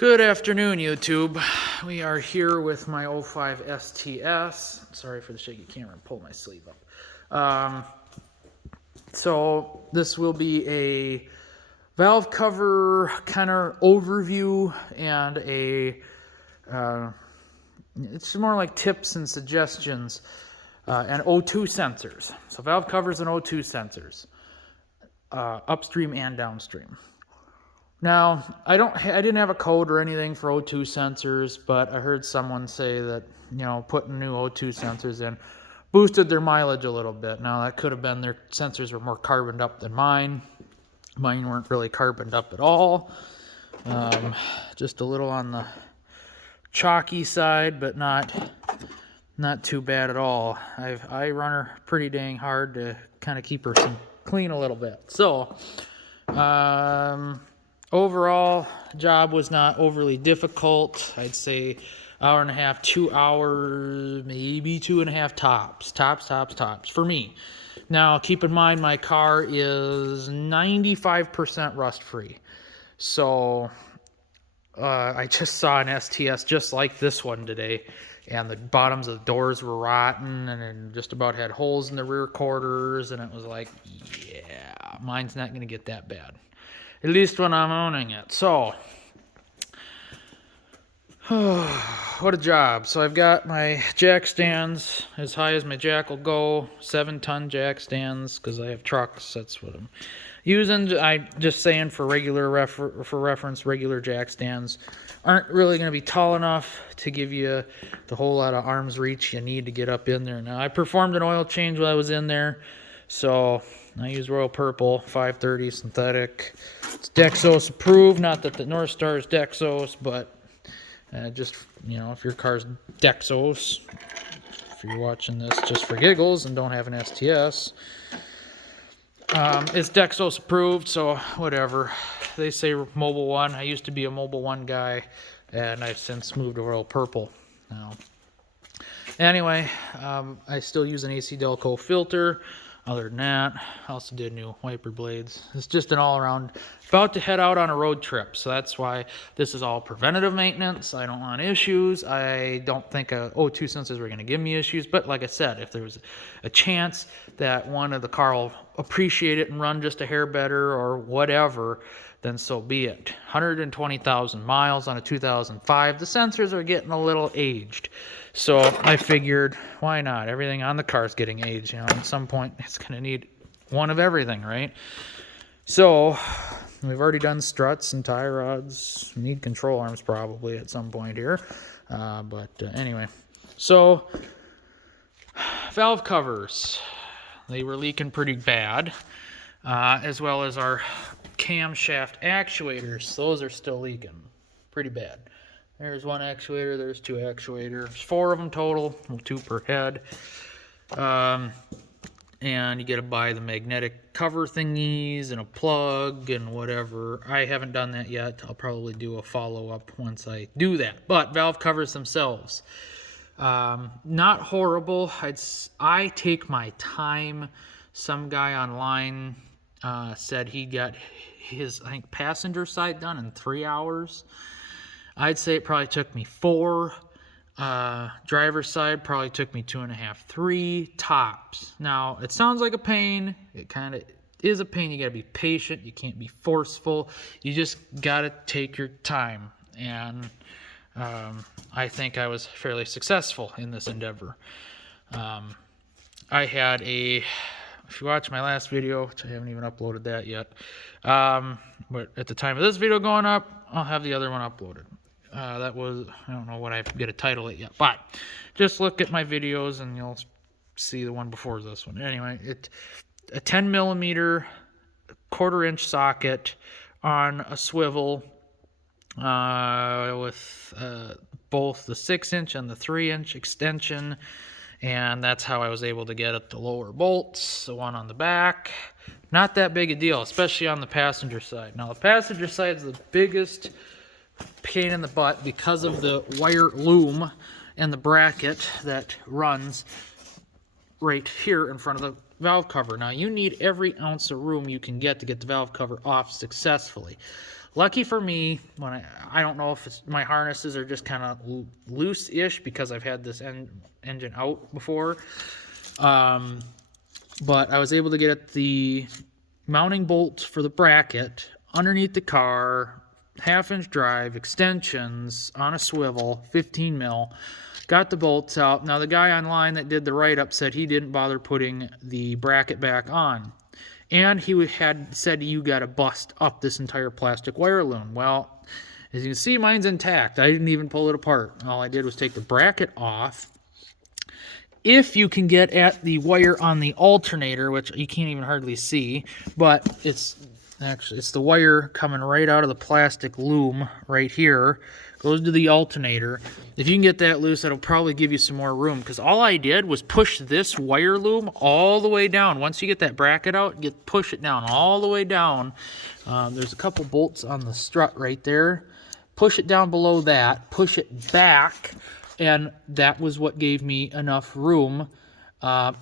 Good afternoon, YouTube. We are here with my 05 STS. Sorry for the shaky camera. Pull my sleeve up. So this will be a valve cover kind of overview and it's more like tips and suggestions and O2 sensors. So valve covers and O2 sensors, upstream and downstream. Now, I didn't have a code or anything for O2 sensors, but I heard someone say that, putting new O2 sensors in boosted their mileage a little bit. Now, that could have been their sensors were more carboned up than mine. Mine weren't really carboned up at all. Just a little on the chalky side, but not too bad at all. I run her pretty dang hard to kind of keep her clean a little bit. So, overall, job was not overly difficult. I'd say hour and a half, 2 hours, maybe 2.5 tops for me. Now, keep in mind, my car is 95% rust free. So, I just saw an STS just like this one today, and the bottoms of the doors were rotten, and it just about had holes in the rear quarters, and it was like, yeah, mine's not going to get that bad. At least when I'm owning it. So, what a job. So I've got my jack stands as high as my jack will go. 7-ton jack stands because I have trucks. That's what I'm using. I just saying for reference, regular jack stands aren't really going to be tall enough to give you the whole lot of arm's reach you need to get up in there. Now, I performed an oil change while I was in there. So I use Royal Purple 530 synthetic. It's Dexos approved. Not that the North Star is Dexos, but just, if your car's Dexos, if you're watching this just for giggles and don't have an STS, it's Dexos approved, so whatever. They say Mobile One. I used to be a Mobile One guy, and I've since moved to Royal Purple now. Anyway, I still use an AC Delco filter. Other than that, I also did new wiper blades. It's just an all-around, about to head out on a road trip. So that's why this is all preventative maintenance. I don't want issues. I don't think O2 sensors were going to give me issues. But like I said, if there was a chance that one of the car will appreciate it and run just a hair better or whatever, then so be it. 120,000 miles on a 2005. The sensors are getting a little aged. So I figured, why not? Everything on the car is getting aged. At some point, it's going to need one of everything, right? So we've already done struts and tie rods. We need control arms probably at some point here. Anyway, so valve covers. They were leaking pretty bad, as well as our camshaft actuators. Those are still leaking pretty bad. There's one actuator, there's 2 actuators, 4 of them total, 2 per head. And you gotta buy the magnetic cover thingies and a plug and whatever. I haven't done that yet. I'll probably do a follow-up once I do that. But valve covers themselves, not horrible. I take my time. Some guy online said he got his, I think, passenger side done in 3 hours. I'd say it probably took me 4. Driver's side probably took me 2.5, 3 tops. Now, it sounds like a pain. It kind of is a pain. You got to be patient. You can't be forceful. You just got to take your time. And I think I was fairly successful in this endeavor. I had if you watch my last video, which I haven't even uploaded that yet, but at the time of this video going up, I'll have the other one uploaded. That was, I don't know what I get to title it yet, but just look at my videos and you'll see the one before this one. Anyway, it's a 10 millimeter 1/4 inch socket on a swivel with both the 6-inch and the 3-inch extension. And that's how I was able to get at the lower bolts, the one on the back. Not that big a deal, especially on the passenger side. Now, the passenger side is the biggest pain in the butt because of the wire loom and the bracket that runs right here in front of the valve cover. Now, you need every ounce of room you can get to get the valve cover off successfully. Lucky for me, when I don't know if it's my harnesses are just kind of loose-ish because I've had this engine out before. But I was able to get the mounting bolts for the bracket underneath the car, 1/2-inch drive, extensions on a swivel, 15 mil. Got the bolts out. Now the guy online that did the write-up said he didn't bother putting the bracket back on. And he had said you got to bust up this entire plastic wire loom. Well, as you can see, mine's intact. I didn't even pull it apart. All I did was take the bracket off. If you can get at the wire on the alternator, which you can't even hardly see, but it's the wire coming right out of the plastic loom right here, goes to the alternator. If you can get that loose, that'll probably give you some more room, because all I did was push this wire loom all the way down. Once you get that bracket out, push it down all the way down. There's a couple bolts on the strut right there. Push it down below that, push it back, and that was what gave me enough room. I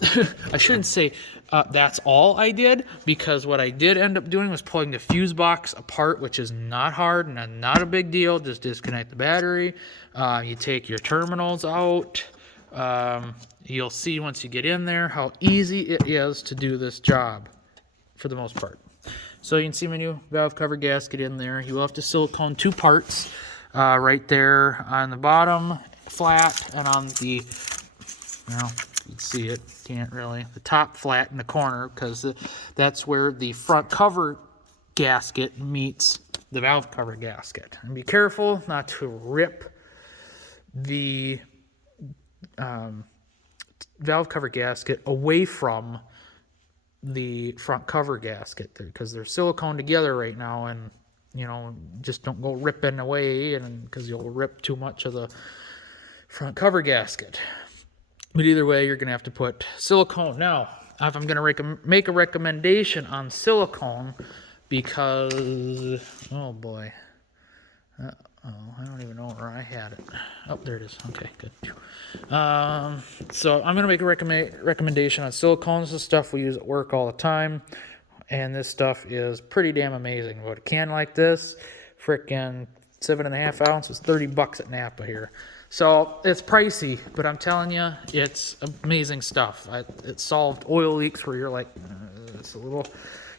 shouldn't say that's all I did, because what I did end up doing was pulling the fuse box apart, which is not hard and not a big deal. Just disconnect the battery. You take your terminals out. You'll see once you get in there how easy it is to do this job for the most part. So you can see my new valve cover gasket in there. You will have to silicone 2 parts right there on the bottom flat and on the, well, you can see it, can't really, the top flat in the corner, because that's where the front cover gasket meets the valve cover gasket. And be careful not to rip the valve cover gasket away from the front cover gasket, because they're silicone together right now, and you know, just don't go ripping away, and because you'll rip too much of the front cover gasket. But either way, you're going to have to put silicone. Now, if I'm going to make a recommendation on silicone, because, oh boy, I don't even know where I had it. Oh, there it is. Okay, good. So I'm going to make a recommendation on silicone. This is stuff we use at work all the time, and this stuff is pretty damn amazing. But a can like this, frickin' 7.5 ounces, $30 at Napa here. So it's pricey, but I'm telling you, it's amazing stuff. It solved oil leaks where you're like, it's a little,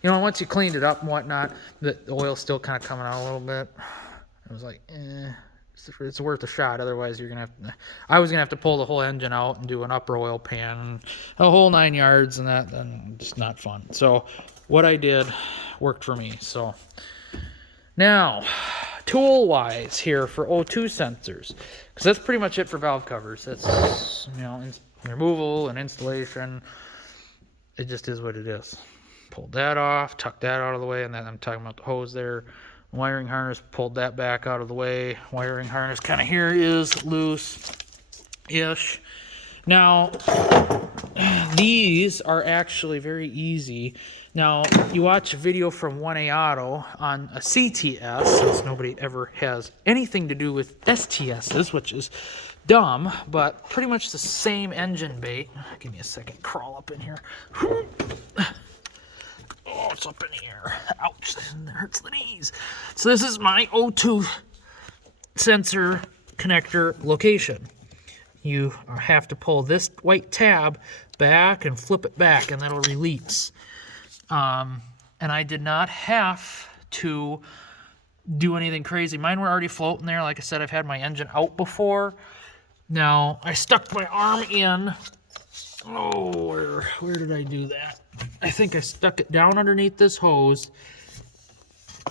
you know, once you cleaned it up and whatnot, the oil's still kind of coming out a little bit. It was like, it's worth a shot. Otherwise, you're gonna have. I was gonna have to pull the whole engine out and do an upper oil pan, and a whole 9 yards, and that, and just not fun. So what I did worked for me. So now, tool-wise here for O2 sensors, because that's pretty much it for valve covers. That's, you know, removal and installation. It just is what it is. Pulled that off, tucked that out of the way, and then I'm talking about the hose there. Wiring harness, pulled that back out of the way. Wiring harness kind of here is loose-ish. Now, these are actually very easy. Now, you watch a video from 1A Auto on a CTS, since nobody ever has anything to do with STSs, which is dumb, but pretty much the same engine bait. Give me a second, crawl up in here. Oh, it's up in the air. Ouch, that hurts the knees. So this is my O2 sensor connector location. You have to pull this white tab back and flip it back, and that'll release. And I did not have to do anything crazy. Mine were already floating there. Like I said, I've had my engine out before. Now, I stuck my arm in. Oh, where did I do that? I think I stuck it down underneath this hose.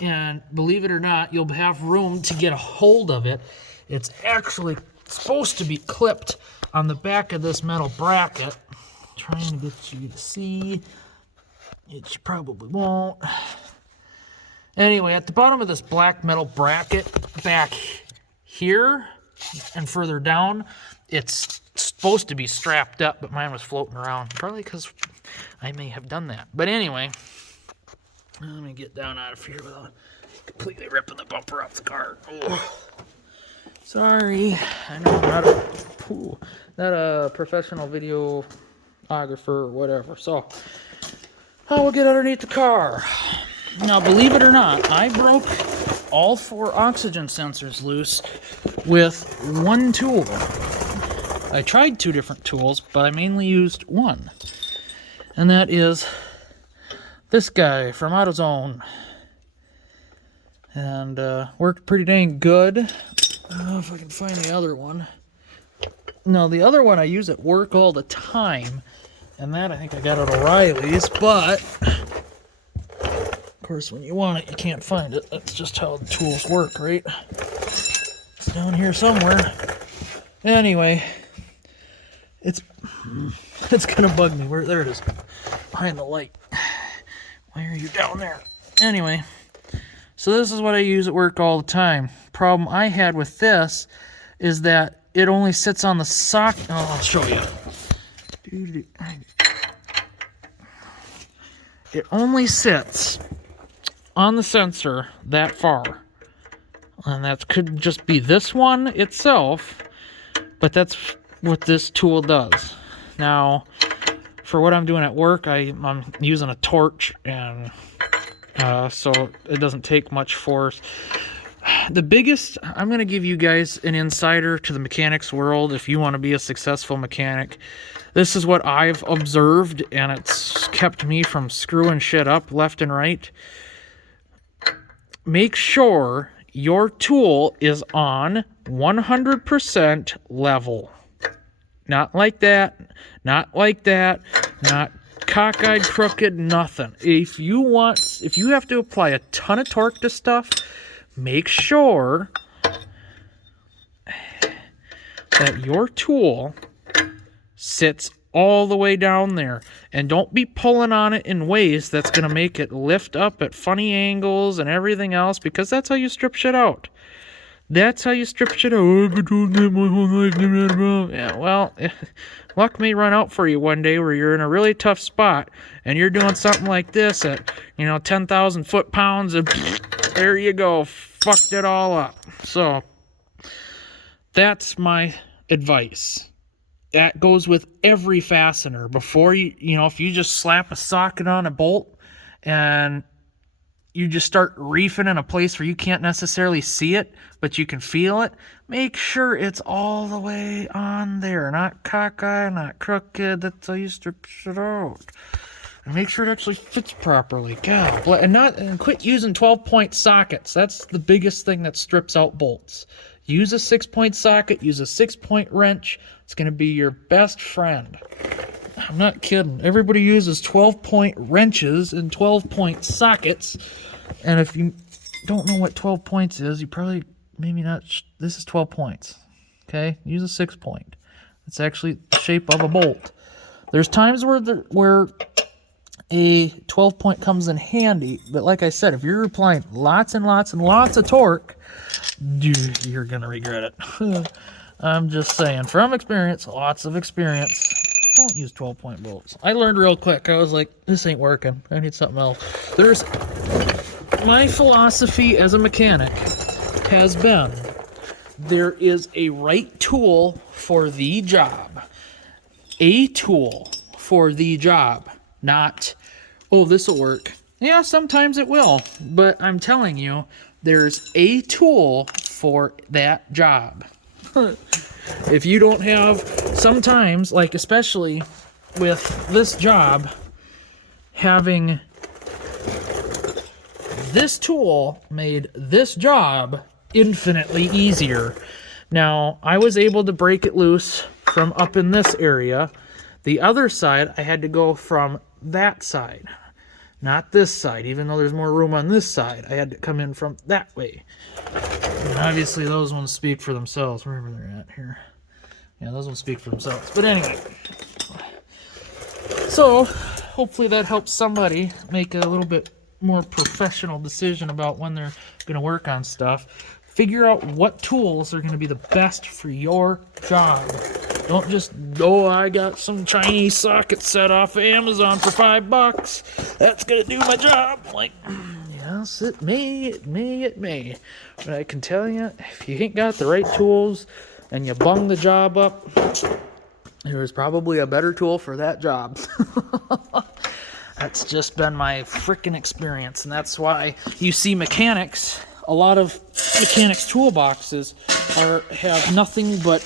And believe it or not, you'll have room to get a hold of it. It's actually supposed to be clipped on the back of this metal bracket. I'm trying to get you to see. It you probably won't. Anyway, at the bottom of this black metal bracket back here and further down, it's supposed to be strapped up, but mine was floating around. Probably because I may have done that. But anyway, let me get down out of here without completely ripping the bumper off the car. Oh. Sorry, I know I'm not a professional videographer or whatever. So I will get underneath the car. Now, believe it or not, I broke all 4 oxygen sensors loose with one tool. I tried 2 different tools, but I mainly used one. And that is this guy from AutoZone. And worked pretty dang good. I don't know if I can find the other one. No, the other one I use at work all the time. And that I think I got at O'Reilly's, but of course when you want it you can't find it. That's just how the tools work, right? It's down here somewhere. Anyway, it's gonna bug me. There it is. Behind the light. Why are you down there? Anyway, so this is what I use at work all the time. Problem I had with this is that it only sits on the socket. Oh, I'll show you. It only sits on the sensor that far. And that could just be this one itself, but that's what this tool does. Now, for what I'm doing at work, I'm using a torch, and so it doesn't take much force. The biggest, I'm going to give you guys an insider to the mechanics world if you want to be a successful mechanic. This is what I've observed, and it's kept me from screwing shit up left and right. Make sure your tool is on 100% level. Not like that, not like that, not cockeyed, crooked, nothing. If you have to apply a ton of torque to stuff, make sure that your tool sits all the way down there, and don't be pulling on it in ways that's going to make it lift up at funny angles and everything else, because that's how you strip shit out. That's how you strip shit out. Oh, I've been doing that my whole life, never had a problem. Yeah, well, luck may run out for you one day where you're in a really tough spot and you're doing something like this at, 10,000 foot-pounds, and there you go, fucked it all up. So, that's my advice. That goes with every fastener. Before if you just slap a socket on a bolt and you just start reefing in a place where you can't necessarily see it, but you can feel it, make sure it's all the way on there. Not cockeyed, not crooked. That's how you strip shit out. And make sure it actually fits properly. God, and quit using 12-point sockets. That's the biggest thing that strips out bolts. Use a 6-point socket, use a 6-point wrench. It's going to be your best friend. I'm not kidding. Everybody uses 12-point wrenches and 12-point sockets. And if you don't know what 12 points is, you probably, maybe not, this is 12 points. Okay? Use a 6-point. It's actually the shape of a bolt. There's times where a 12-point comes in handy, but like I said, if you're applying lots and lots and lots of torque, you're going to regret it. I'm just saying, from experience, lots of experience, don't use 12-point bolts. I learned real quick. I was like, this ain't working. I need something else. My philosophy as a mechanic has been, there is a right tool for the job. A tool for the job. Not, oh, this will work. Yeah, sometimes it will. But I'm telling you, there's a tool for that job. If you don't have, sometimes, like especially with this job, having this tool made this job infinitely easier. Now, I was able to break it loose from up in this area. The other side, I had to go from that side, not this side. Even though there's more room on this side, I had to come in from that way. And obviously, those ones speak for themselves, wherever they're at here. Yeah, those ones speak for themselves. But anyway, so hopefully that helps somebody make a little bit more professional decision about when they're going to work on stuff. Figure out what tools are going to be the best for your job. Don't just, I got some Chinese socket set off of Amazon for $5. That's going to do my job. Like, yes, it may. But I can tell you, if you ain't got the right tools and you bung the job up, there's probably a better tool for that job. That's just been my freaking experience, and that's why you see mechanics a lot of mechanics toolboxes have nothing but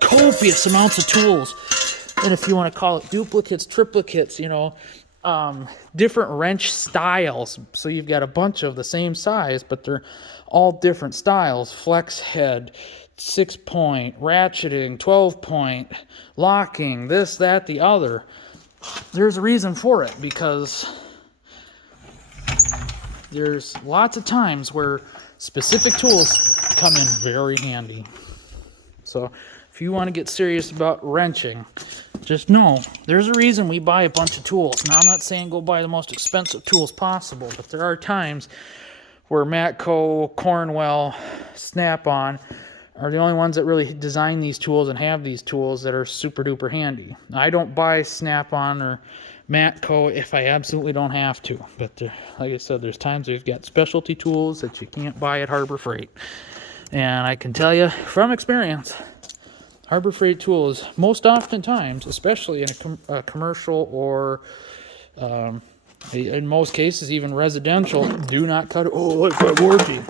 copious amounts of tools. And if you want to call it duplicates, triplicates, you know, different wrench styles. So you've got a bunch of the same size, but they're all different styles. Flex head, 6-point, ratcheting, 12-point, locking, this, that, the other. There's a reason for it, because there's lots of times where specific tools come in very handy. So if you want to get serious about wrenching, just know there's a reason we buy a bunch of tools. Now, I'm not saying go buy the most expensive tools possible, but there are times where Matco, Cornwell, Snap-on are the only ones that really design these tools and have these tools that are super duper handy. I don't buy Snap-on or Matco if I absolutely don't have to. But like I said, there's times we've got specialty tools that you can't buy at Harbor Freight. And I can tell you from experience, Harbor Freight tools, most oftentimes, especially in a commercial or in most cases even residential, do not cut it. Oh, it's got warranty.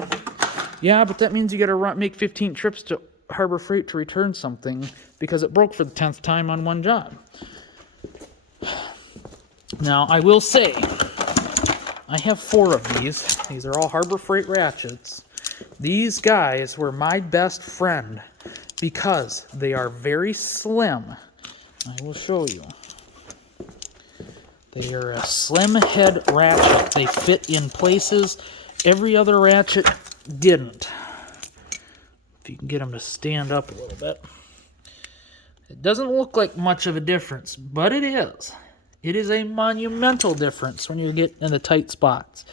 Yeah, but that means you got to make 15 trips to Harbor Freight to return something because it broke for the 10th time on one job. Now, I will say, I have 4 of these. These are all Harbor Freight ratchets. These guys were my best friend because they are very slim. I will show you. They are a slim head ratchet. They fit in places every other ratchet didn't. If you can get them to stand up a little bit. It doesn't look like much of a difference, but it is. It is a monumental difference when you get in the tight spots.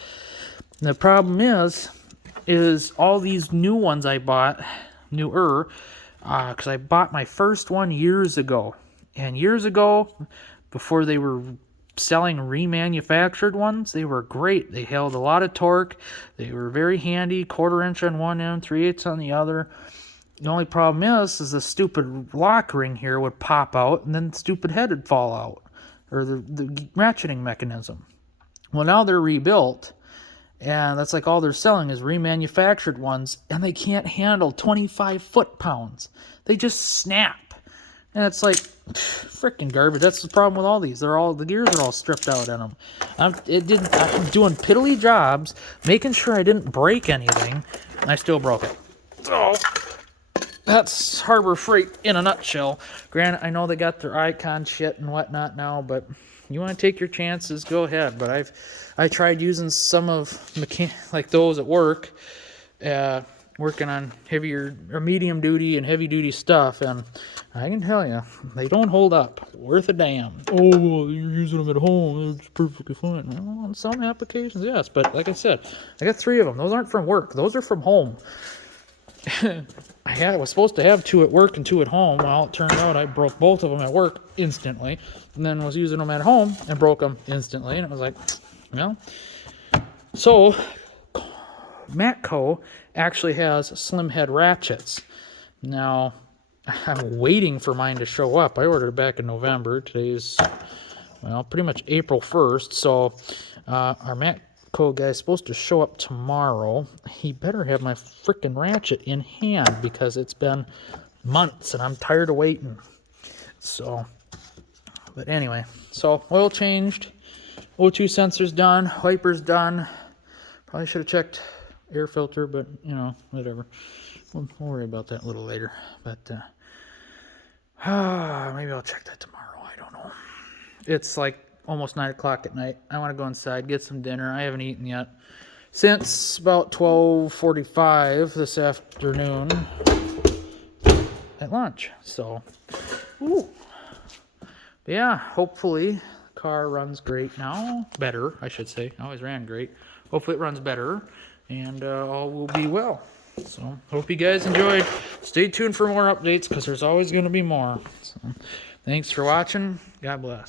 And the problem is all these new ones I bought, newer, because I bought my first one years ago. And years ago, before they were selling remanufactured ones, they were great. They held a lot of torque. They were very handy, 1/4 inch on one end, 3/8 on the other. The only problem is the stupid lock ring here would pop out, and then the stupid head would fall out, or the ratcheting mechanism. Well, now they're rebuilt, and that's like all they're selling is remanufactured ones, and they can't handle 25 foot-pounds. They just snap. And it's like, freaking garbage. That's the problem with all these. The gears are all stripped out in them. I'm doing piddly jobs, making sure I didn't break anything, and I still broke it. So, that's Harbor Freight in a nutshell. Granted, I know they got their icon shit and whatnot now, but you want to take your chances, go ahead. But I tried using some of like those at work, working on heavier or medium duty and heavy duty stuff, and I can tell you, they don't hold up worth a damn. Oh, well, you're using them at home, it's perfectly fine. Well, on some applications, yes, but like I said, I got 3 of them. Those aren't from work, those are from home. I was supposed to have 2 at work and 2 at home. Well, it turned out I broke both of them at work instantly, and then was using them at home and broke them instantly, and it was like, well. So, Matco actually has slim head ratchets. Now, I'm waiting for mine to show up. I ordered it back in November. Today's, well, pretty much April 1st, so our Matco guy's supposed to show up tomorrow. He better have my freaking ratchet in hand because it's been months and I'm tired of waiting. So, but anyway, so oil changed, O2 sensor's done, wiper's done. Probably should have checked air filter, but you know, whatever. We'll worry about that a little later. But maybe I'll check that tomorrow. I don't know. It's like almost 9 o'clock at night. I want to go inside, get some dinner. I haven't eaten yet since about 12:45 this afternoon at lunch. So, ooh. But yeah, hopefully the car runs great now. Better, I should say. It always ran great. Hopefully it runs better, and all will be well. So, hope you guys enjoyed. Stay tuned for more updates, because there's always going to be more. So, thanks for watching. God bless.